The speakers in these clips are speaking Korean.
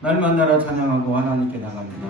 날만 날아 찬양하고 하나님께 나갑니다.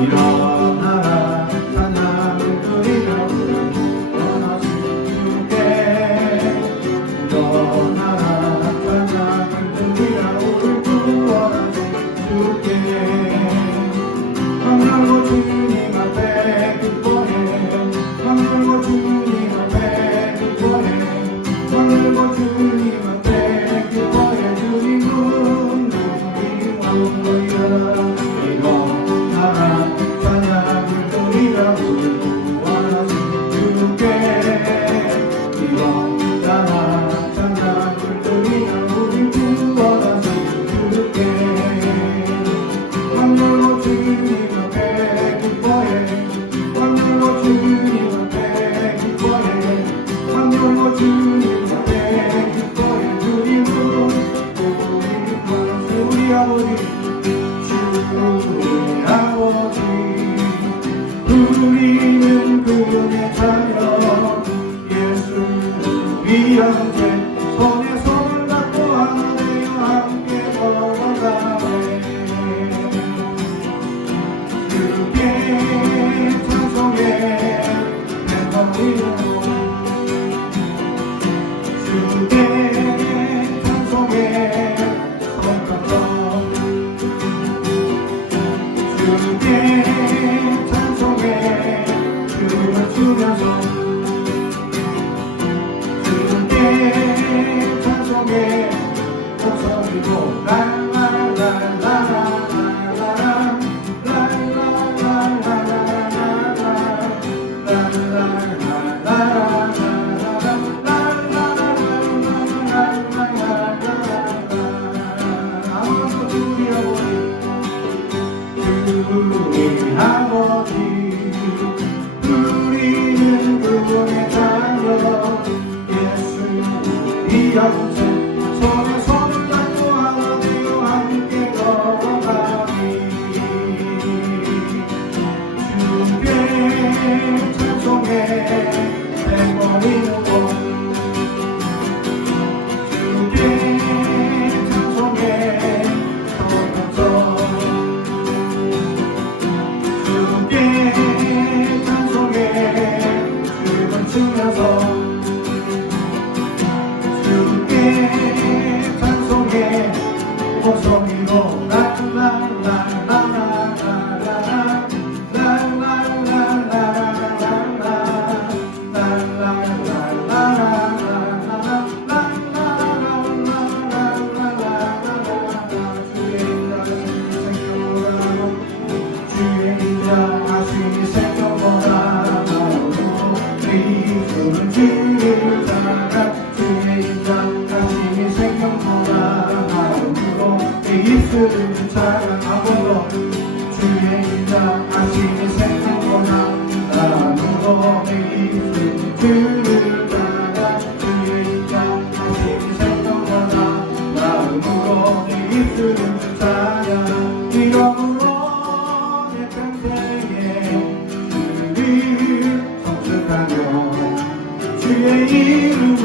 일어나라 찬양을 드리라 원하신 주께 일어나라 찬양을 드리라 우리 구원하신 주께 맘 열고 주님 앞에 기뻐해 맘 열고 주님 앞에 기뻐해 맘 열고 주님 앞에 기뻐해 주님은 우리 왕을 일어나라 일어나라 찬양을 드리라 우리 구원하신 주께 일어나라 찬양을 드리라 우리 구원하신 주께 맘 열고 주님 앞에 기뻐해 맘 열고 주님 앞에 기뻐해 맘 열고 주님 앞에 기뻐해 주님은 우리 아버지 주의 아버지 우리는 그의 자녀 예수 위험죄 손에 손을 잡고 하늘에 함께 걸어가네 주께 찬송해 내버리고 주께 찬송해 손가락 주께 찬송해 춤을 추면서 주께 찬송해 목소리로 우리 아버지 우리는 그분의 자녀 예수 위험죄 손에 손을 잡고 하나님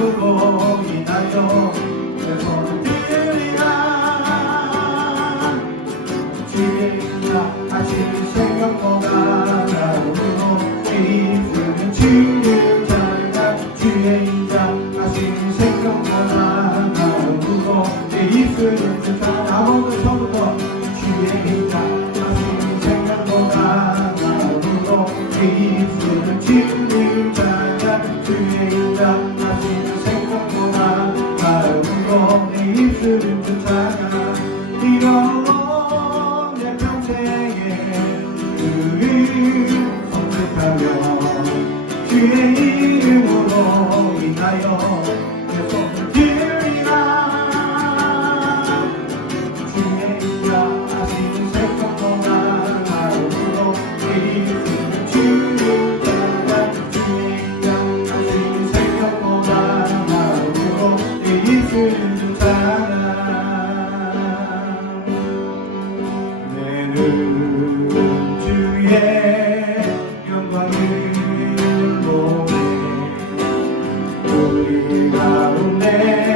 이름으로 인하여 내 손을 들리라. 주의 인자 하신 생명보다 나름으로 내 입술은 주를 찬양. 주의 인자 하신 생명보다 나름으로 내 입술은 찬양. 아무도 처음부터 주의 인자 하신 생명보다 나름으로 내 입술은 주를 찬양. 주의 인자 하신 생명보다 나름으로 내 입술은 찬양. 이런 내 평생에 그를 선택하며 주의 이름으로 인하여 내 손을 들리라. 주의 인자 하신 생명보다 나름으로 내 입술은 주를 찬양. 주의 인자 하신 생명보다 나름으로 내 입술은 찬양. 내는 주의 영광을 보네. 우리 가운데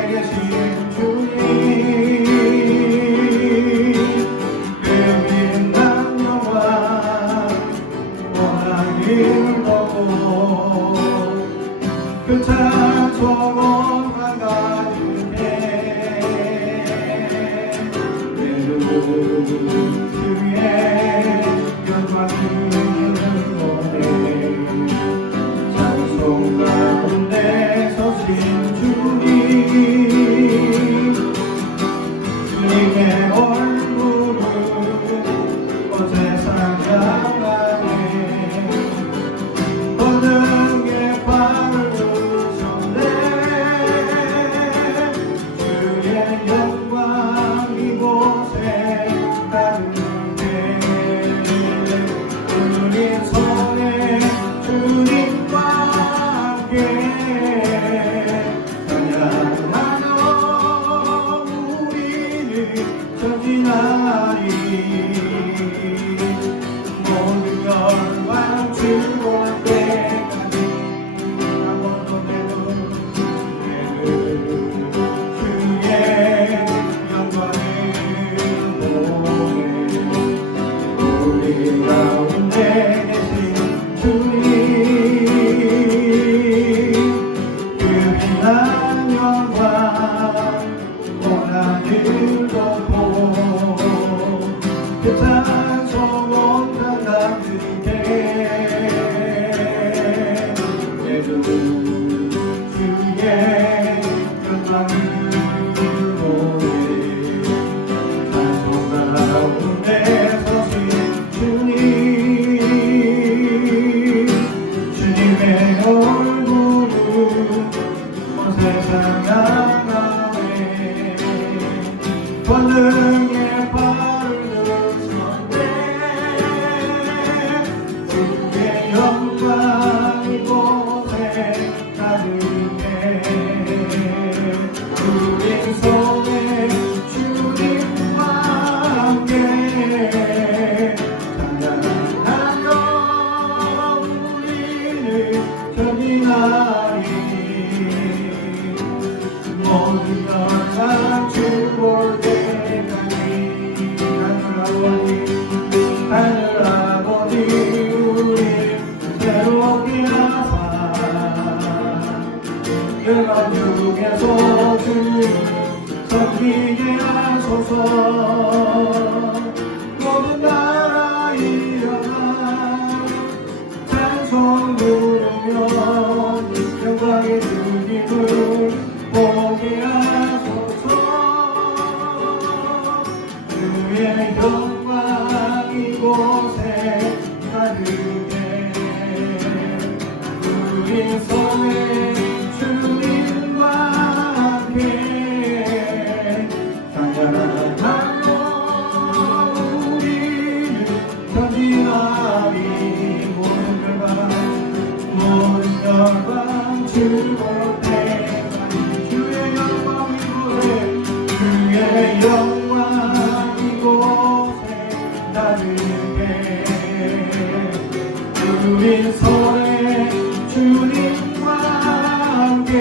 계신 주님 그 빛난 영광 원하길 보고 그 찬송은 가득해. 내는 주의 영광을 보네. 찬송 가운데 서신 주님 주님의 얼굴은 온 세상 향하네. 어느게 발을 두셨네. 주의 영광 이곳에 가득해. 우리 손에 주님과 함께 찬양하며 우리는 전진하리. 모든 영광 주고 때까지. 한 번 더 내는 주의 영광을 보네. 우리 가운데 계신 주님 그 빛난 영광 온 하늘도 보고 그 찬송 온 가운데 내도 주의 영광을 보네. 찬송 가운데 서신 주님 주님의 얼굴은 온 세상 향하네. 권능의 발을 드셨네. 주의 영광 이곳에 가득해. 우리 손에 주님과 함께 찬양하며 우리는 전진하리. 모든 영광 주볼 때까지. 하늘 아버지 우리 새롭게 하사 열방 중에서 주 섬기게 하소서. 모든 나라 일어나 찬송 부르며 영광의 주님을 보게 하소서. 주의 영광 이곳에 가득해. 우리 손에 주님과 함께 찬양하며 우리는 전진하리. 모든 영광 주볼 때까지. 주의 영광 이곳에 주의 영광 이곳에 가득해. 우리 손에 주님과 함께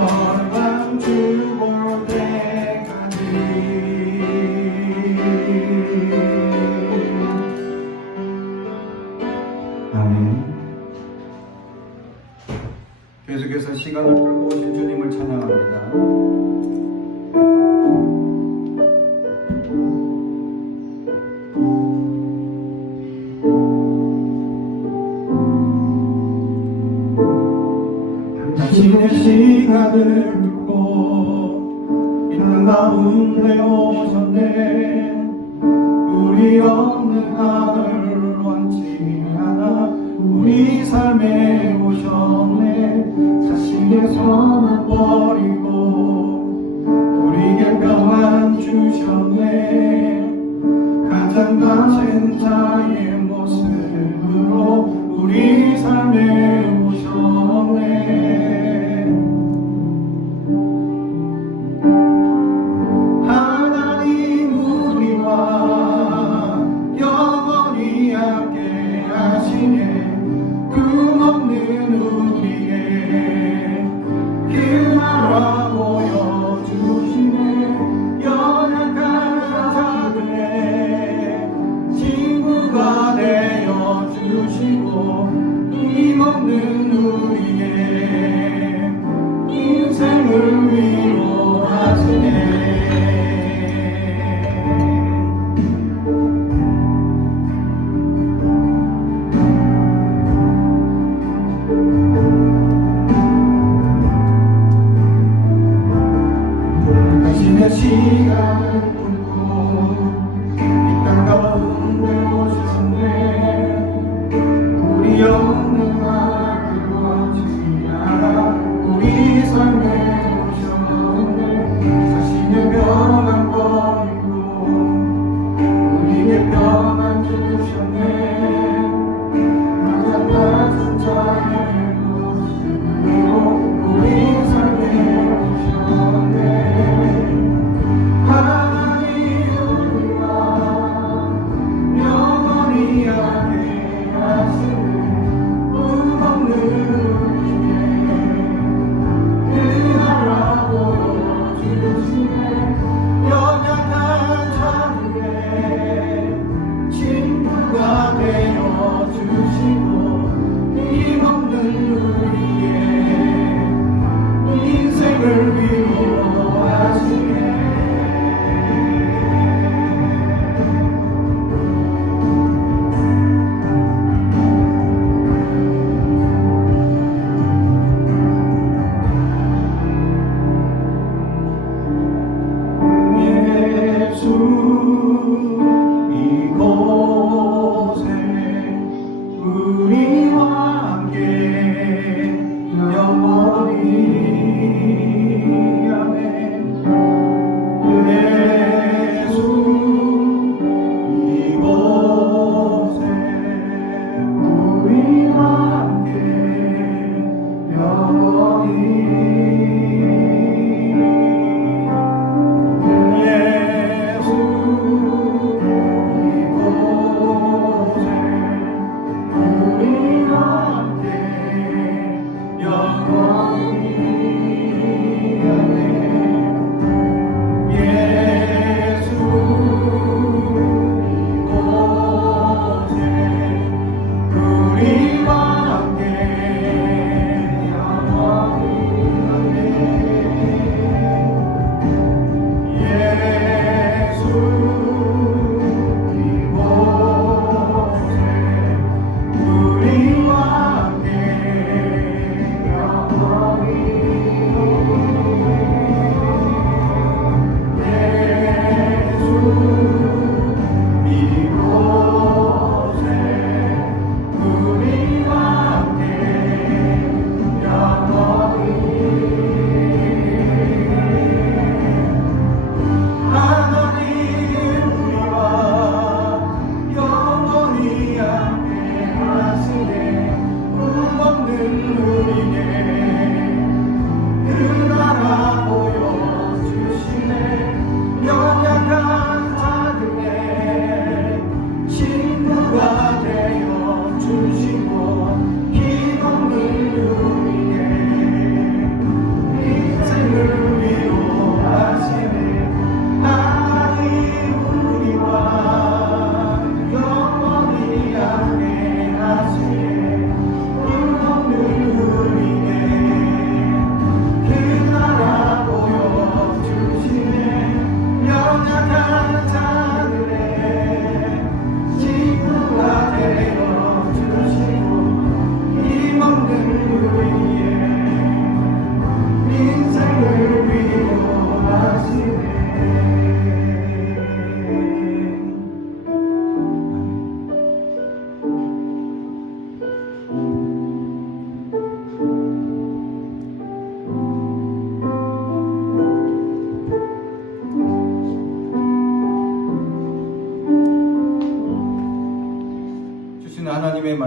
영광 주볼 때까지. 아멘. 계속해서 시간을 끌고 오신 주님을 찬양합니다. 당신의 시간을 두고 이 땅 가운데 오셨네. 우리 없는 하늘 원치 않아 우리 삶에 오셨네. 자신의 손을 버리고 우리에게 평안 주셨네. 가장 낮은 자의 모습으로 우리 삶에 오셨네. 하나님 우리와 영원히 함께 하시네. 금없는 우리의 그 나라 보여주시네. 연약한 자들의 친구가 되어주시고 힘없는 우리의 인생을 위로하시네. 당신의 시간을 끊고 이 땅 가운데 오셨네. 우리 없는 하늘 원치 않아 우리 삶에 오셨네. 자신의 평안 버리고 우리에게 평안 주셨네. 가장 낮은 자의 모습으로 우리 삶에 오셨네. 하나님 우리와 영원히 함께 하시는 꿈없는 우리의 그 나라 보여주시네. 연약한 자들의 친구가 되어주시고 힘없는 우리의 인생을 위로하시네. 이곳에 우리와 함께 영원히 아멘. 예수 이곳에 우리와 함께 영원히. 우리와 함께 영원히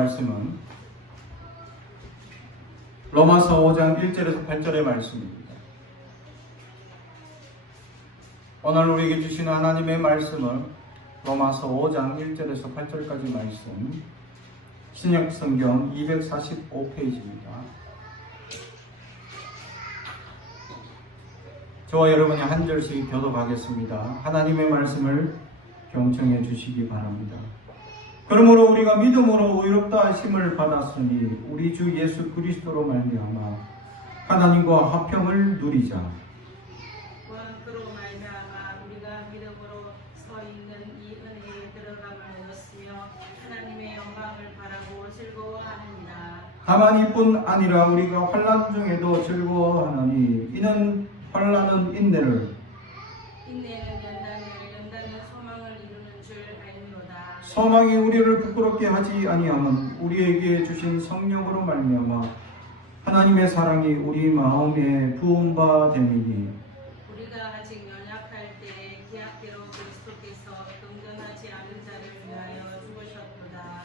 말씀은 로마서 5장 1절에서 8절의 말씀입니다. 오늘 우리에게 주시는 하나님의 말씀은 로마서 5장 1절에서 8절까지 말씀, 신약 성경 245페이지입니다. 저와 여러분이 한 절씩 교독하겠습니다. 하나님의 말씀을 경청해 주시기 바랍니다. 그러므로 우리가 믿음으로 의롭다 하심을 받았으니 우리 주 예수 그리스도로 말미암아 하나님과 화평을 누리자. 그로 말미암아 우리가 믿음으로 서 있는 이 은혜에 들어감을 얻었으며 하나님의 영광을 바라고 즐거워하느니라. 다만 이뿐 아니라 우리가 환난 중에도 즐거워하나니 이는 환난은 인내를, 인내는 연단을, 연단은 소망을 이루는 줄 알미로다. 소망이 우리를 부끄럽게 하지 아니하면 우리에게 주신 성령으로 말미암아 하나님의 사랑이 우리 마음에 부은 바 됨이니 우리가 아직 연약할 때에 기약대로 그리스도께서 동정하지 않은 자를 위하여 죽으셨도다.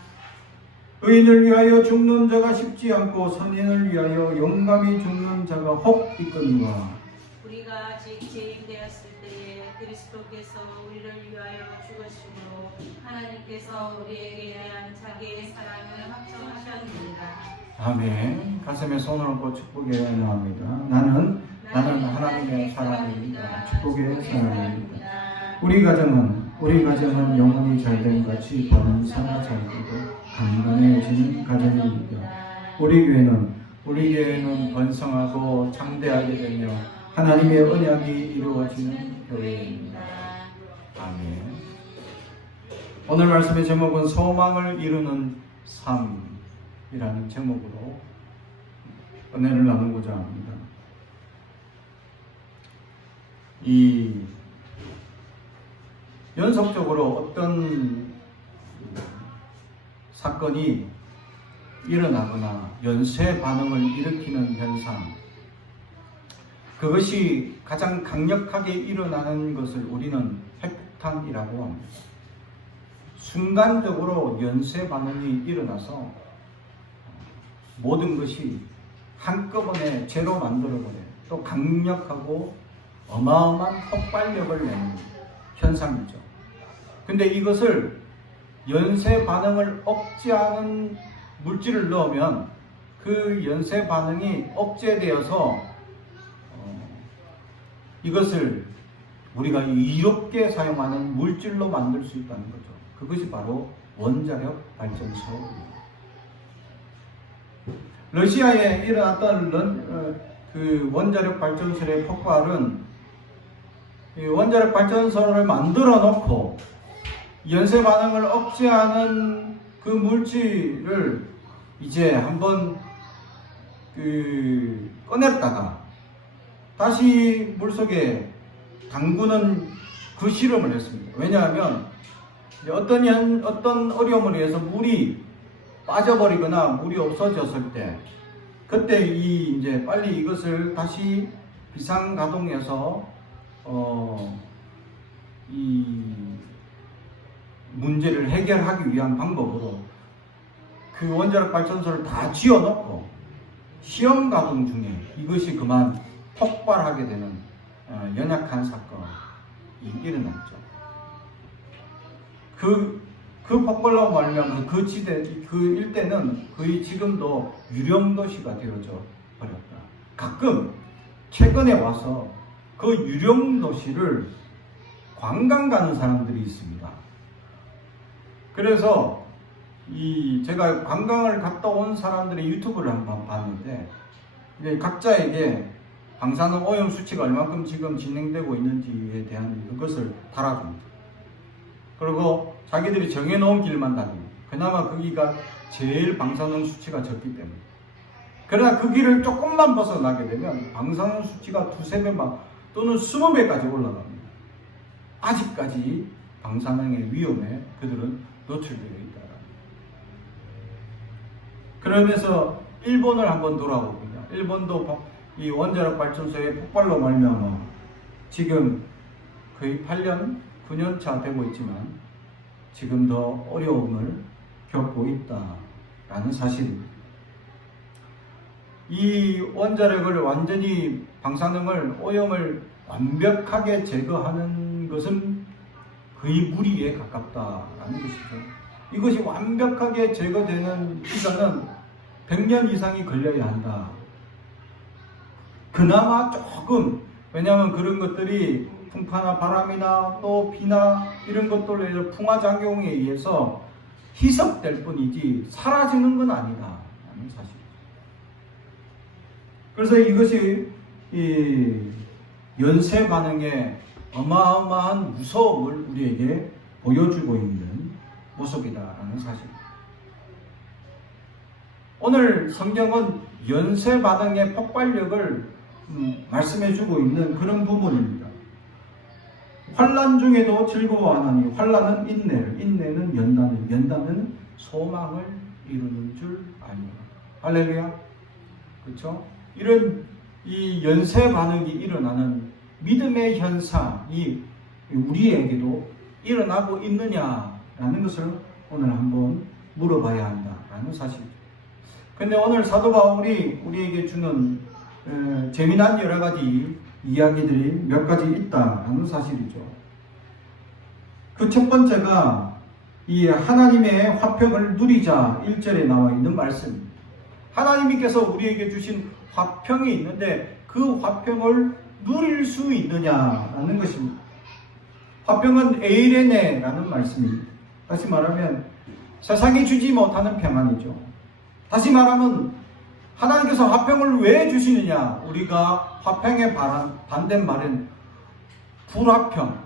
의인을 위하여 죽는 자가 쉽지 않고 선인을 위하여 영감이 죽는 자가 혹 있거니와. 우리가 아직 죄인되었을 때에 그리스도께서 우리를 위하여 죽으심으로 하나님께서 우리에게 대한 자기의 사랑을 확정하셨느니라. 아멘. 가슴에 손을 얹고 축복에 나옵니다. 나는 하나님의 사랑입니다. 축복의 사랑입니다. 우리 가정은 영혼이 잘된 같이 번사가 잘 되고 강건해지는 가정입니다. 우리 교회는 번성하고 창대하게 되며 하나님의 언약이 이루어지는 교회입니다. 아멘. 오늘 말씀의 제목은 소망을 이루는 삶이라는 제목으로 은혜를 나누고자 합니다. 이 연속적으로 어떤 사건이 일어나거나 연쇄 반응을 일으키는 현상, 그것이 가장 강력하게 일어나는 것을 우리는 핵폭탄이라고 합니다. 순간적으로 연쇄 반응이 일어나서 모든 것이 한꺼번에 죄로 만들어버려요. 또 강력하고 어마어마한 폭발력을 내는 현상이죠. 근데 이것을 연쇄 반응을 억제하는 물질을 넣으면 그 연쇄 반응이 억제되어서 이것을 우리가 이롭게 사용하는 물질로 만들 수 있다는 거죠. 그것이 바로 원자력 발전소입니다. 러시아에 일어났던 그 원자력 발전소의 폭발은 원자력 발전소를 만들어 놓고 연쇄 반응을 억제하는 그 물질을 이제 한번 꺼냈다가 다시 물속에 담그는 그 실험을 했습니다. 왜냐하면 어떤 어려움을 위해서 물이 빠져버리거나 물이 없어졌을 때, 그때 이제 빨리 이것을 다시 비상 가동해서 이 문제를 해결하기 위한 방법으로 그 원자력 발전소를 다 지어놓고 시험 가동 중에 이것이 그만 폭발하게 되는 연약한 사건이 일어났죠. 그 폭발로 말미암아 그 일대는 거의 지금도 유령 도시가 되어져 버렸다. 가끔 최근에 와서 그 유령 도시를 관광 가는 사람들이 있습니다. 그래서 제가 관광을 갔다 온 사람들의 유튜브를 한번 봤는데 각자에게 방사능 오염 수치가 얼마큼 지금 진행되고 있는지에 대한 그것을 달아줍니다. 그리고 자기들이 정해놓은 길만 다닙니다. 그나마 거기가 제일 방사능 수치가 적기 때문에. 그러나 그 길을 조금만 벗어나게 되면 방사능 수치가 2~3배 또는 20배까지 올라갑니다. 아직까지 방사능의 위험에 그들은 노출되어 있다. 그러면서 일본을 한번 돌아보면요. 일본도 이 원자력 발전소의 폭발로 말미암아 지금 거의 8년, 9년 차 되고 있지만 지금도 어려움을 겪고 있다. 있다라는 사실입니다. 이 원자력을 완전히 방사능을 오염을 완벽하게 제거하는 것은 거의 무리에 가깝다라는 것이죠. 이것이 완벽하게 제거되는 시간은 100년 이상이 걸려야 한다. 그나마 조금, 왜냐하면 그런 것들이 풍파나 바람이나 또 비나 이런 것들로 인해서 풍화작용에 의해서 희석될 뿐이지 사라지는 건 아니다 라는 사실. 그래서 이것이 이 연쇄 반응의 어마어마한 무서움을 우리에게 보여주고 있는 모습이다라는 사실. 오늘 성경은 연쇄 반응의 폭발력을 말씀해주고 있는 그런 부분입니다. 환난 중에도 즐거워하나니 환난은 인내를, 인내는 연단을, 연단은 소망을 이루는 줄 아니라. 할렐루야. 그렇죠? 이런 이 연쇄 반응이 일어나는 믿음의 현상이 우리에게도 일어나고 있느냐라는 것을 오늘 한번 물어봐야 한다라는 사실이죠. 근데 오늘 사도 바울이 우리에게 주는 재미난 여러 가지 이야기들이 몇 가지 있다라는 사실이죠. 그 첫 번째가 이 하나님의 화평을 누리자 1절에 나와 있는 말씀입니다. 하나님께서 우리에게 주신 화평이 있는데 그 화평을 누릴 수 있느냐라는 것입니다. 화평은 에이레네라는 말씀입니다. 다시 말하면 세상이 주지 못하는 평안이죠. 다시 말하면 하나님께서 화평을 왜 주시느냐? 우리가 화평의 반대말은 불화평,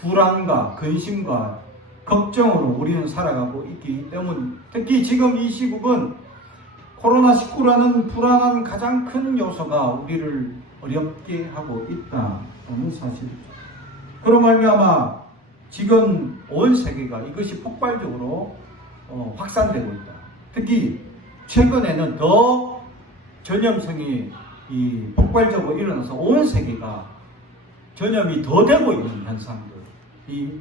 불안과 근심과 걱정으로 우리는 살아가고 있기 때문에, 특히 지금 이 시국은 코로나19라는 불안한 가장 큰 요소가 우리를 어렵게 하고 있다는 사실이죠. 그로 말미암아 지금 온 세계가 이것이 폭발적으로 확산되고 있다. 특히 최근에는 더 전염성이 폭발적으로 일어나서 온 세계가 전염이 더 되고 있는 현상들이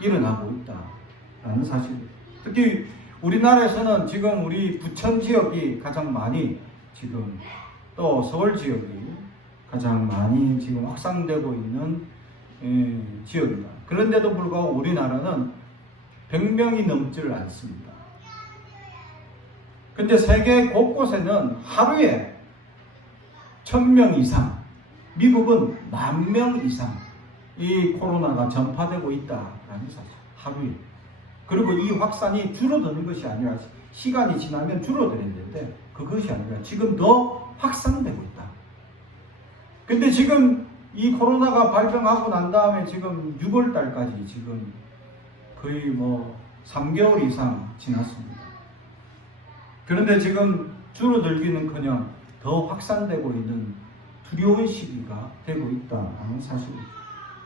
일어나고 있다라는 사실입니다. 특히 우리나라에서는 지금 우리 부천 지역이 가장 많이 지금 또 서울 지역이 가장 많이 지금 확산되고 있는 지역입니다. 그런데도 불구하고 우리나라는 100명이 넘지를 않습니다. 근데 세계 곳곳에는 하루에 1000명 이상, 미국은 10,000명 이상 이 코로나가 전파되고 있다라는 사실. 하루에. 그리고 이 확산이 줄어드는 것이 아니라 시간이 지나면 줄어들었는데 그것이 아니라 지금 더 확산되고 있다. 근데 지금 이 코로나가 발병하고 난 다음에 지금 6월 달까지 지금 거의 3개월 이상 지났습니다. 그런데 지금 줄어들기는커녕 더 확산되고 있는 두려운 시기가 되고 있다는 사실입니다.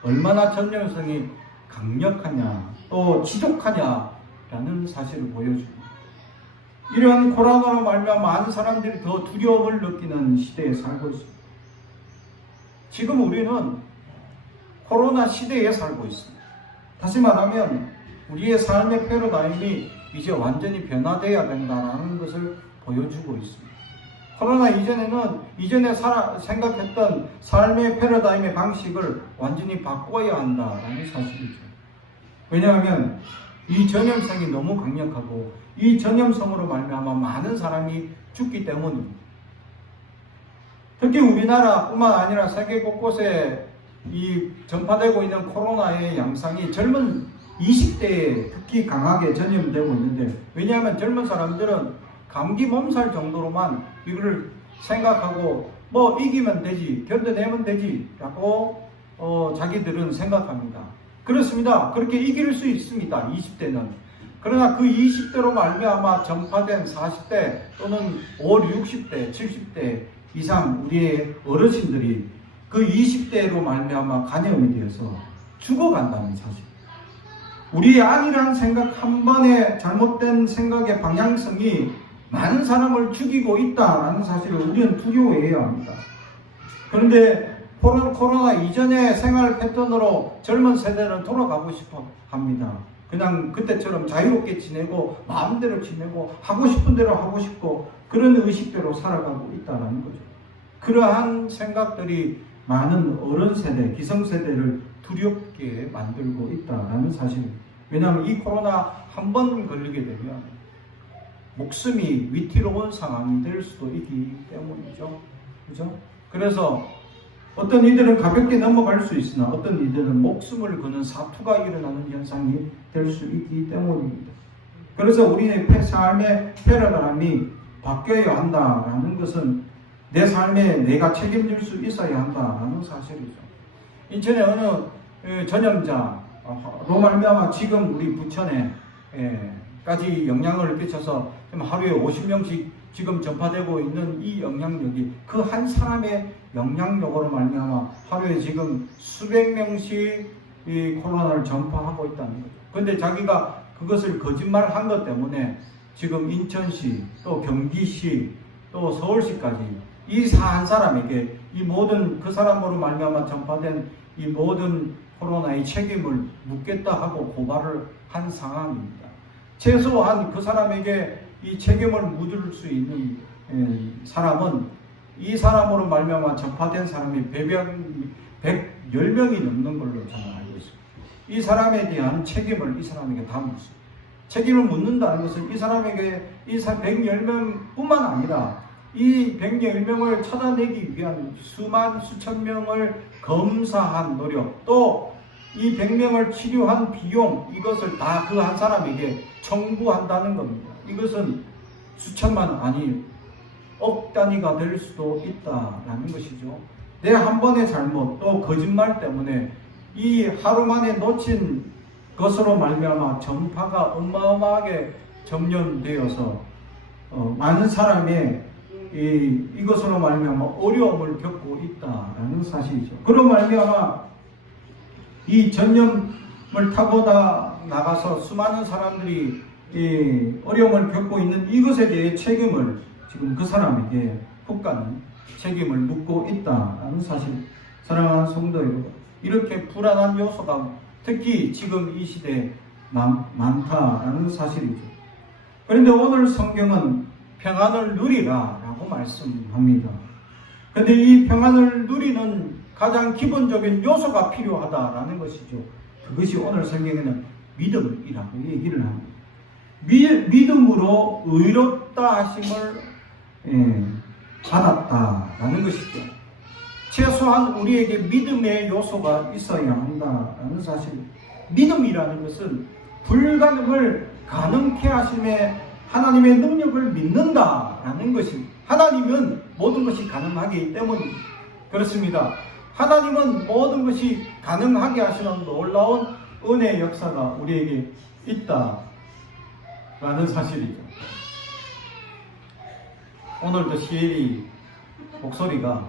얼마나 전염성이 강력하냐 또 지독하냐라는 사실을 보여줍니다. 이러한 코로나로 말미암아 많은 사람들이 더 두려움을 느끼는 시대에 살고 있습니다. 지금 우리는 코로나 시대에 살고 있습니다. 다시 말하면 우리의 삶의 패러다임이 이제 완전히 변화되어야 된다는 것을 보여주고 있습니다. 코로나 이전에 생각했던 삶의 패러다임의 방식을 완전히 바꿔야 한다는 사실이죠. 왜냐하면 이 전염성이 너무 강력하고 이 전염성으로 말미암아 많은 사람이 죽기 때문입니다. 특히 우리나라뿐만 아니라 세계 곳곳에 이 전파되고 있는 코로나의 양상이 젊은 20대에 특히 강하게 전염되고 있는데, 왜냐하면 젊은 사람들은 감기 몸살 정도로만 이거를 생각하고 이기면 되지, 견뎌내면 되지 라고 자기들은 생각합니다. 그렇습니다. 그렇게 이길 수 있습니다. 20대는. 그러나 그 20대로 말미암아 전파된 40대 또는 50, 60대, 70대 이상 우리의 어르신들이 그 20대로 말미암아 간염이 되어서 죽어간다는 사실. 우리의 안일한 생각 한 번의 잘못된 생각의 방향성이 많은 사람을 죽이고 있다는 사실을 우리는 두려워해야 합니다. 그런데 코로나 이전의 생활 패턴으로 젊은 세대는 돌아가고 싶어 합니다. 그냥 그때처럼 자유롭게 지내고 마음대로 지내고 하고 싶은 대로 하고 싶고 그런 의식대로 살아가고 있다는 거죠. 그러한 생각들이 많은 어른 세대, 기성 세대를 두렵게 만들고 있다는 사실입니다. 왜냐하면 이 코로나 한 번 걸리게 되면 목숨이 위태로운 상황이 될 수도 있기 때문이죠. 그죠? 그래서 어떤 이들은 가볍게 넘어갈 수 있으나 어떤 이들은 목숨을 거는 사투가 일어나는 현상이 될 수 있기 때문입니다. 그래서 우리의 삶의 패러다임이 바뀌어야 한다라는 것은 내 삶에 내가 책임질 수 있어야 한다라는 사실이죠. 인천의 어느 전염자로 말미암아 지금 우리 부천에 까지 영향을 끼쳐서 하루에 50명씩 지금 전파되고 있는 이 영향력이 그 한 사람의 영향력으로 말미암아 하루에 지금 수백 명씩 이 코로나를 전파하고 있다는 거죠. 그런데 자기가 그것을 거짓말한 것 때문에 지금 인천시 또 경기시 또 서울시까지 이 한 사람에게 이 모든 그 사람으로 말미암아 전파된 이 모든 코로나의 책임을 묻겠다 하고 고발을 한 상황입니다. 최소한 그 사람에게 이 책임을 묻을 수 있는 사람은 이 사람으로 말미암아 전파된 사람이 110명이 넘는 걸로 저는 알고 있습니다. 이 사람에 대한 책임을 이 사람에게 다 묻습니다. 책임을 묻는다는 것은 이 사람에게 이 110명뿐만 아니라 이 110명을 찾아내기 위한 수천 명을 검사한 노력, 또 이 100명을 치료한 비용, 이것을 다 그 한 사람에게 청구한다는 겁니다. 이것은 수천만 아니 억 단위가 될 수도 있다라는 것이죠. 내 한 번의 잘못 또 거짓말 때문에 이 하루 만에 놓친 것으로 말미암아 전파가 어마어마하게 점령되어서 많은 사람의 이것으로 말미암아 어려움을 겪고 있다라는 사실이죠. 그로 말미암아 이 전염을 타고 나가서 수많은 사람들이 어려움을 겪고 있는 이것에 대해 책임을 지금 그 사람에게 국가는 책임을 묻고 있다라는 사실. 사랑하는 성도 여러분, 이렇게 불안한 요소가 특히 지금 이 시대에 많다라는 사실이죠. 그런데 오늘 성경은 평안을 누리라 라고 말씀합니다. 그런데 이 평안을 누리는 가장 기본적인 요소가 필요하다라는 것이죠. 그것이 오늘 성경에는 믿음이라고 얘기를 합니다. 믿음으로 의롭다 하심을 받았다라는 것이죠. 최소한 우리에게 믿음의 요소가 있어야 한다라는 사실. 믿음이라는 것은 불가능을 가능케 하심에 하나님의 능력을 믿는다라는 것입니다. 하나님은 모든 것이 가능하기 때문입니다. 그렇습니다. 하나님은 모든 것이 가능하게 하시는 놀라운 은혜의 역사가 우리에게 있다라는 사실이죠. 오늘도 시엘이 목소리가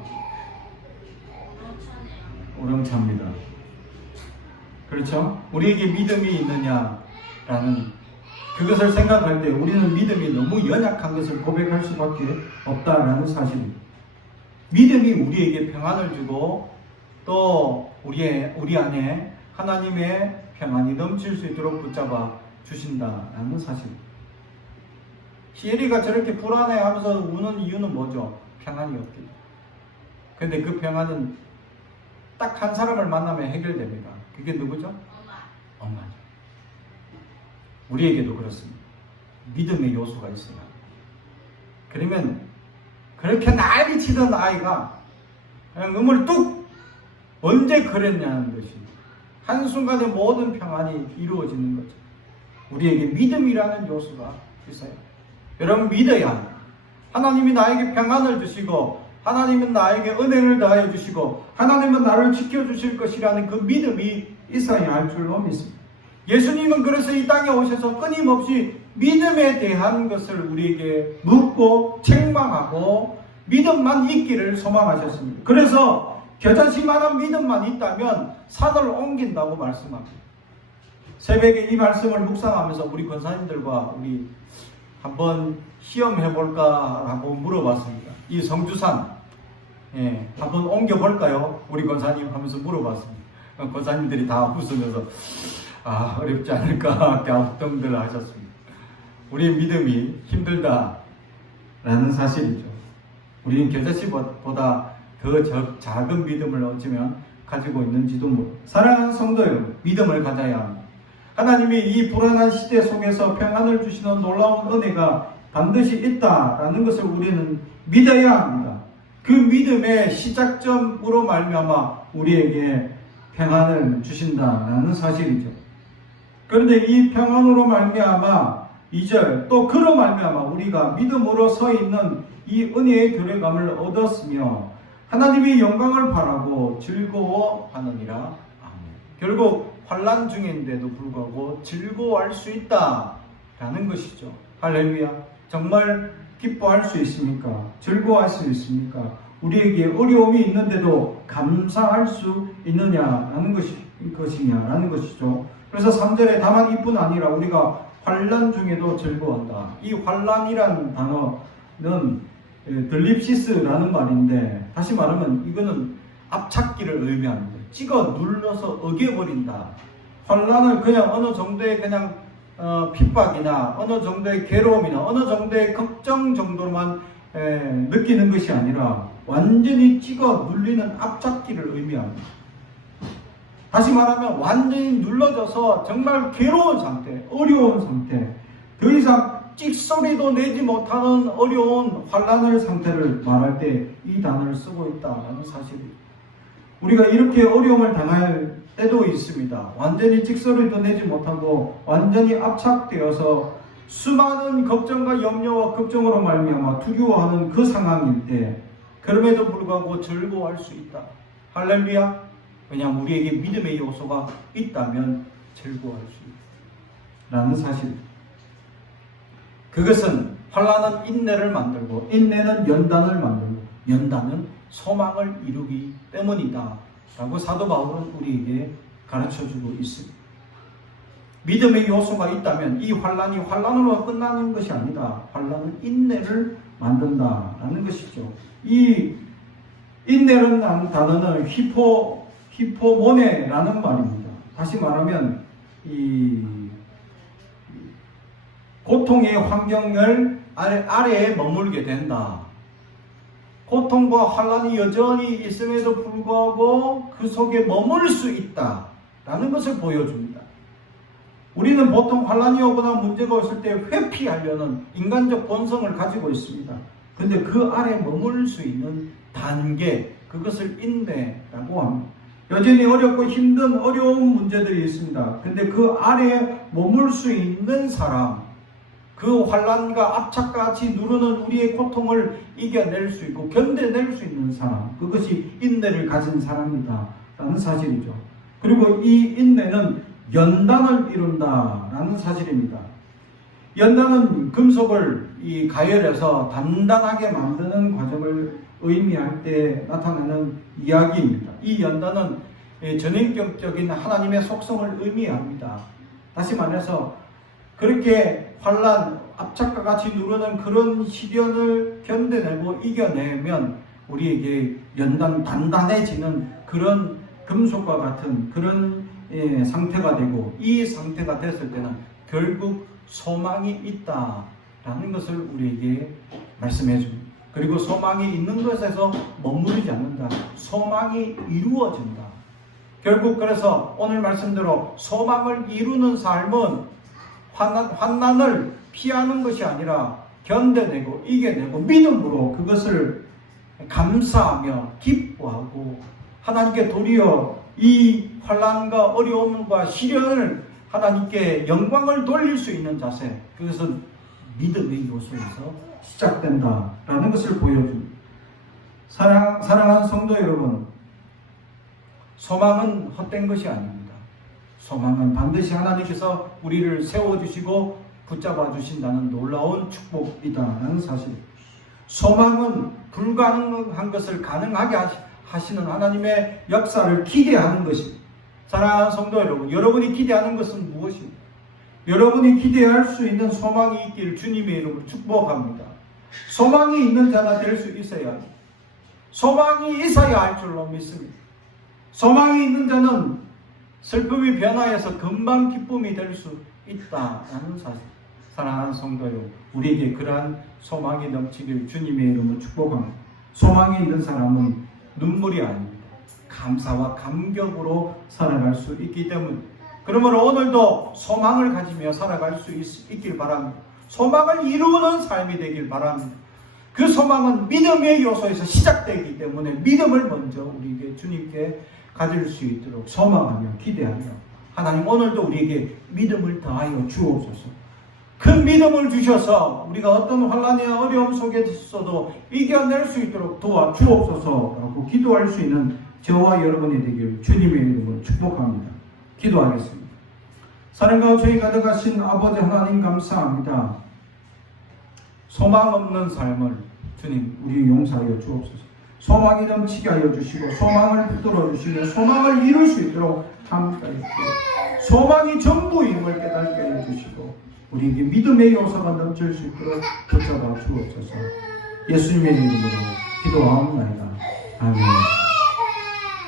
우렁찹니다. 그렇죠? 우리에게 믿음이 있느냐라는 그것을 생각할 때 우리는 믿음이 너무 연약한 것을 고백할 수밖에 없다라는 사실입니다. 믿음이 우리에게 평안을 주고 또 우리 안에 하나님의 평안이 넘칠 수 있도록 붙잡아 주신다라는 사실입니다. 시에리가 저렇게 불안해하면서 우는 이유는 뭐죠? 평안이 없기 때문에. 그런데 그 평안은 딱 한 사람을 만나면 해결됩니다. 그게 누구죠? 엄마죠. 우리에게도 그렇습니다. 믿음의 요소가 있어요. 그러면 그렇게 난리치던 아이가 그냥 음을 뚝 언제 그랬냐는 것이 한순간에 모든 평안이 이루어지는 거죠. 우리에게 믿음이라는 요소가 있어요. 여러분 믿어야 합니다. 하나님이 나에게 평안을 주시고 하나님은 나에게 은혜를 다해 주시고 하나님은 나를 지켜주실 것이라는 그 믿음이 있어야 할 줄로 믿습니다. 예수님은 그래서 이 땅에 오셔서 끊임없이 믿음에 대한 것을 우리에게 묻고 책망하고 믿음만 있기를 소망하셨습니다. 그래서 겨자씨만한 믿음만 있다면 산을 옮긴다고 말씀합니다. 새벽에 이 말씀을 묵상하면서 우리 권사님들과 우리 한번 시험해볼까 라고 물어봤습니다. 이 성주산 한번 옮겨볼까요? 우리 권사님 하면서 물어봤습니다. 권사님들이 다 웃으면서 어렵지 않을까 갸우뚱들 하셨습니다. 우리 믿음이 힘들다라는 사실이죠. 우리는 겨자씨보다 더 작은 믿음을 어쩌면 가지고 있는지도 모르고. 사랑하는 성도 여러분, 믿음을 가져야 합니다. 하나님이 이 불안한 시대 속에서 평안을 주시는 놀라운 은혜가 반드시 있다라는 것을 우리는 믿어야 합니다. 그 믿음의 시작점으로 말미암아 우리에게 평안을 주신다라는 사실이죠. 그런데 이 평안으로 말미암아 2절 또 그로 말미암아 우리가 믿음으로 서 있는 이 은혜의 교례감을 얻었으며 하나님의 영광을 바라고 즐거워하느니라. 아멘. 결국 환난 중인데도 불구하고 즐거워할 수 있다라는 것이죠. 할렐루야. 정말 기뻐할 수 있습니까? 즐거워할 수 있습니까? 우리에게 어려움이 있는데도 감사할 수 있느냐라는 것이냐라는 것이죠. 그래서 3절에 다만 이뿐 아니라 우리가 환난 중에도 즐거워한다. 이 환난이라는 단어는 들립시스라는 말인데, 다시 말하면 이거는 앞찾기를 의미합니다. 찍어 눌러서 어겨버린다. 환난을 그냥 어느 정도의 그냥 핍박이나 어느 정도의 괴로움이나 어느 정도의 걱정 정도로만 느끼는 것이 아니라 완전히 찍어 눌리는 앞잡기를 의미합니다. 다시 말하면 완전히 눌러져서 정말 괴로운 상태, 어려운 상태, 더 이상 찍소리도 내지 못하는 어려운 환난의 상태를 말할 때 이 단어를 쓰고 있다는 사실입니다. 우리가 이렇게 어려움을 당할 때도 있습니다. 완전히 찍소리도 내지 못하고 완전히 압착되어서 수많은 걱정과 염려와 걱정으로 말미암아 두려워하는 그 상황일 때 그럼에도 불구하고 즐거워할 수 있다. 할렐루야. 왜냐하면 우리에게 믿음의 요소가 있다면 즐거워할 수 있다 라는 사실. 그것은 환난은 인내를 만들고 인내는 연단을 만들고 연단은 소망을 이루기 때문이다 라고 사도 바울은 우리에게 가르쳐주고 있습니다. 믿음의 요소가 있다면 이 환난이 환난으로 끝나는 것이 아니다. 환난은 인내를 만든다라는 것이죠. 이 인내라는 단어는 히포모네라는 말입니다. 다시 말하면 이 고통의 환경을 아래에 머물게 된다. 고통과 환난이 여전히 있음에도 불구하고 그 속에 머물 수 있다라는 것을 보여줍니다. 우리는 보통 환난이 오거나 문제가 없을 때 회피하려는 인간적 본성을 가지고 있습니다. 그런데 그 아래 머물 수 있는 단계, 그것을 인내라고 합니다. 여전히 어렵고 힘든 어려운 문제들이 있습니다. 근데 그 아래에 머물 수 있는 사람, 그 환난과 압착과 같이 누르는 우리의 고통을 이겨낼 수 있고 견뎌낼 수 있는 사람, 그것이 인내를 가진 사람이다 라는 사실이죠. 그리고 이 인내는 연단을 이룬다라는 사실입니다. 연단은 금속을 가열해서 단단하게 만드는 과정을 의미할 때 나타나는 이야기입니다. 이 연단은 전인격적인 하나님의 속성을 의미합니다. 다시 말해서 그렇게 환난, 압착과 같이 누르는 그런 시련을 견뎌내고 이겨내면 우리에게 연단 단단해지는 그런 금속과 같은 그런 상태가 되고, 이 상태가 됐을 때는 결국 소망이 있다라는 것을 우리에게 말씀해 줍니다. 그리고 소망이 있는 것에서 머무르지 않는다. 소망이 이루어진다. 결국 그래서 오늘 말씀대로 소망을 이루는 삶은 환난을 피하는 것이 아니라 견뎌내고 이겨내고 믿음으로 그것을 감사하며 기뻐하고 하나님께 도리어 이 환난과 어려움과 시련을 하나님께 영광을 돌릴 수 있는 자세, 그것은 믿음의 요소에서 시작된다라는 것을 보여줍니다. 사랑하는 성도 여러분, 소망은 헛된 것이 아닙니다. 소망은 반드시 하나님께서 우리를 세워주시고 붙잡아 주신다는 놀라운 축복이다라는 사실. 소망은 불가능한 것을 가능하게 하시는 하나님의 역사를 기대하는 것입니다. 사랑하는 성도 여러분, 여러분이 기대하는 것은 무엇입니까? 여러분이 기대할 수 있는 소망이 있기를 주님의 이름으로 축복합니다. 소망이 있는 자가 될 수 있어야 합니다. 소망이 있어야 할 줄로 믿습니다. 소망이 있는 자는 슬픔이 변화해서 금방 기쁨이 될 수 있다라는 사실. 사랑하는 성도요, 우리에게 그러한 소망이 넘치길 주님의 이름으로 축복합니다. 소망이 있는 사람은 눈물이 아닙니다. 감사와 감격으로 살아갈 수 있기 때문에, 그러므로 오늘도 소망을 가지며 살아갈 수 있길 바랍니다. 소망을 이루는 삶이 되길 바랍니다. 그 소망은 믿음의 요소에서 시작되기 때문에 믿음을 먼저 우리에게 주님께 가질 수 있도록 소망하며 기대하며, 하나님 오늘도 우리에게 믿음을 더하여 주옵소서. 큰 믿음을 주셔서 우리가 어떤 환난이나 어려움 속에 있어도 이겨낼 수 있도록 도와주옵소서라고 기도할 수 있는 저와 여러분이 되길 주님의 이름으로 축복합니다. 기도하겠습니다. 사랑과 저희 가득하신 아버지 하나님 감사합니다. 소망 없는 삶을 주님 우리 용서하여 주옵소서. 소망이 넘치게 하여 주시고 소망을 붙들어 주시며 소망을 이룰 수 있도록 함께 해주시고 소망이 전부임을 깨닫게 해 주시고 우리에게 믿음의 요소가 넘칠 수 있도록 붙잡아 주옵소서. 예수님의 이름으로 기도하옵나이다. 아멘.